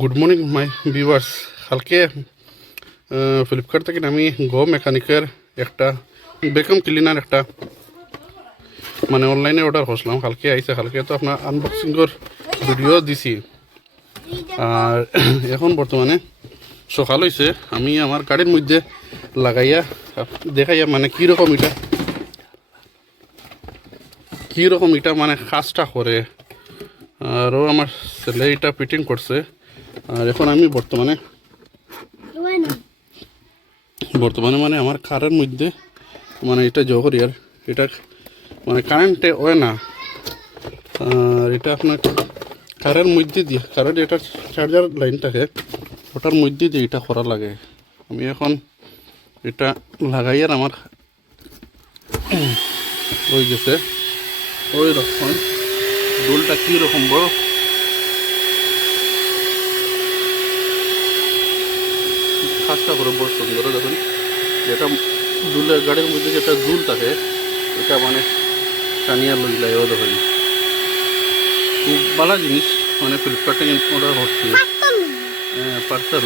Good morning my viewers. কালকে Flipkart থেকে আমি গো মেকানিকের একটা ভ্যাকুয়াম ক্লিনার একটা মানে অনলাইনে অর্ডার করছিলাম। কালকে আইসে, কালকে তো আপনার আনবক্সিংয়ের ভিডিও দিছি। আর এখন বর্তমানে সকাল হয়েছে, আমি আমার গাড়ির মধ্যে লাগাইয়া দেখাইয়া মানে কীরকম এটা মানে কাজটা করে। আরও আমার ছেলে এটা ফিটিং করছে। আর এখন আমি বর্তমানে মানে আমার কারের মধ্যে মানে এটা জহরি আর এটা মানে কারেন্টে হয় না। আর এটা আপনার কারের মধ্যে দিয়ে কারেন্ট এটা চার্জার লাইন থাকে, ওটার মধ্যে দিয়ে এটা করা লাগে। আমি এখন এটা লাগাই আর আমার হয়ে গেছে ওই রকম দোলটা কীরকম বড়, কাজটা করে বড় সুন্দর। দেখুন যেটা দুলের গাড়ির মধ্যে যেটা দুল থাকে এটা মানে টানিয়া লই যায়। ও দেখুন খুব ভালো জিনিস, মানে ফ্লিপকার্টে অর্ডার করছি। হ্যাঁ পার্সেল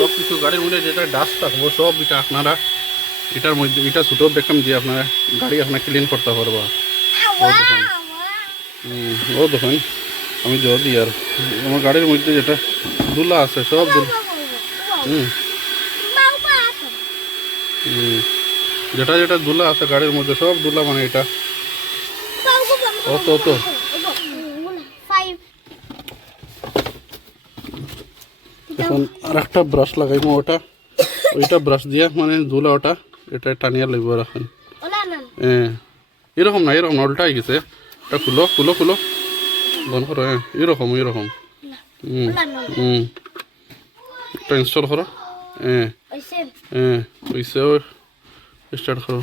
সব কিছু গাড়ির মধ্যে যেটা ডাস্ট থাকবো সব এটা আপনারা এটার মধ্যে এটা ছোটো ভ্যাকুয়াম দিয়ে আপনারা গাড়ি আপনার ক্লিন করতে পারবো। ও দেখুন আমি জল দিই আর আমার গাড়ির মধ্যে যেটা দুলা আছে সব যেটা দুলা আছে গাড়ির মধ্যে সব দুলা মানে এটা অত এখন আর একটা ব্রাশ লাগাইবো, ওইটা ব্রাশ দিয়া মানে দুলা ওটা এটা টানিয়া লইব এখন। এরকম না উল্টা হয়ে গেছে। এটা খুলো বন্ধ করো। এরকম এটা ইনস্টল করো। স্টার্ট করো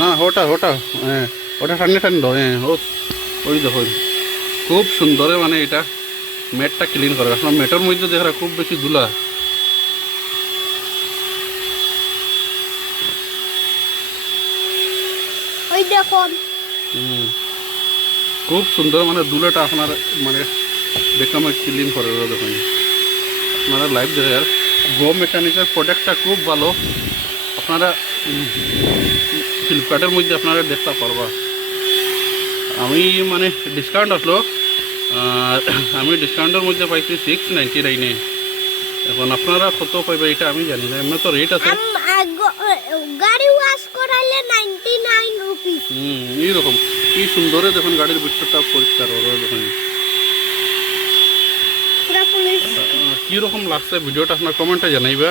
না ওটা টানি দাও। ওই দেখো খুব সুন্দর মানে এটা ম্যাটটা ক্লিন করে। আপনার ম্যাটের মধ্যে দেখা খুব বেশি ধুলা। খুব সুন্দর মানে দুলাটা আপনার মানে ভ্যাকুয়ামে ক্লিন করে। দেখুন আপনারা লাইভ দেখে গো মেকানিকের প্রোডাক্টটা খুব ভালো। আপনারা ফ্লিপকার্টের মধ্যে আপনারা দেখতে পারবা। আমি মানে ডিসকাউন্ট আসলো, আমি ডিসকাউন্টের মধ্যে পাইছি 699। এখন আপনারা কত পাইবে এটা আমি জানি না, এমনি তো রেট আছে। গাড়ি ওয়াশ করাইলে 99 রুপিস। এইরকম কি সুন্দর দেখুন গাড়ির ভিতরটা পরিষ্কার হবে। দেখুন কীরকম লাগছে ভিডিওটা আপনার কমেন্টে জানাইবা।